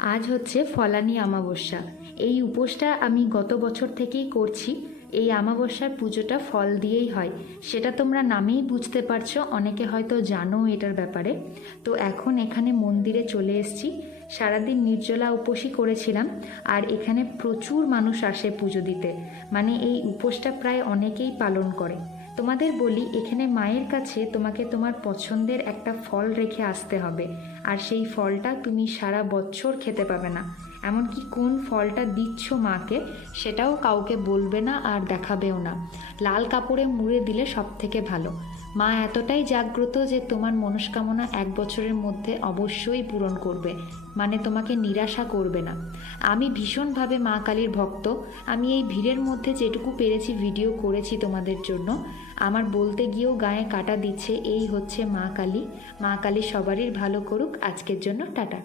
আজ হচ্ছে ফলানি অমাবস্যা। এই উপোসটা আমি গত বছর থেকেই করছি। এই অমাবস্যার পুজোটা ফল দিয়েই হয়, সেটা তোমরা নামেই বুঝতে পারছো, অনেকে হয়তো জানো এটার ব্যাপারে। তো এখন এখানে মন্দিরে চলে এসেছি, সারাদিন নির্জলা উপোসই করেছিলাম। আর এখানে প্রচুর মানুষ আসে পুজো দিতে, মানে এই উপোসটা প্রায় অনেকেই পালন করে। তোমাদের বলি, এখানে মায়ের কাছে তোমাকে তোমার পছন্দের একটা ফল রেখে আসতে হবে, আর সেই ফলটা তুমি সারা বছর খেতে পাবে না। এমনকি কোন ফলটা দিচ্ছ মাকে সেটাও কাউকে বলবে না আর দেখাবেও না। লাল কাপড়ে মুড়ে দিলে সব থেকে ভালো। মা এতটাই জাগ্রত যে তোমার মনস্কামনা 1 বছরের মধ্যে অবশ্যই পূরণ করবে, মানে তোমাকে নিরাশা করবে না। আমি ভীষণভাবে মা কালীর ভক্ত। আমি এই ভিড়ের মধ্যে যেটুকু পেরেছি ভিডিও করেছি তোমাদের জন্য। আমার বলতে গিয়েও গায়ে কাটা দিচ্ছে। এই হচ্ছে মা কালী। মা কালী সবারই ভালো করুক। আজকের জন্য টাটা।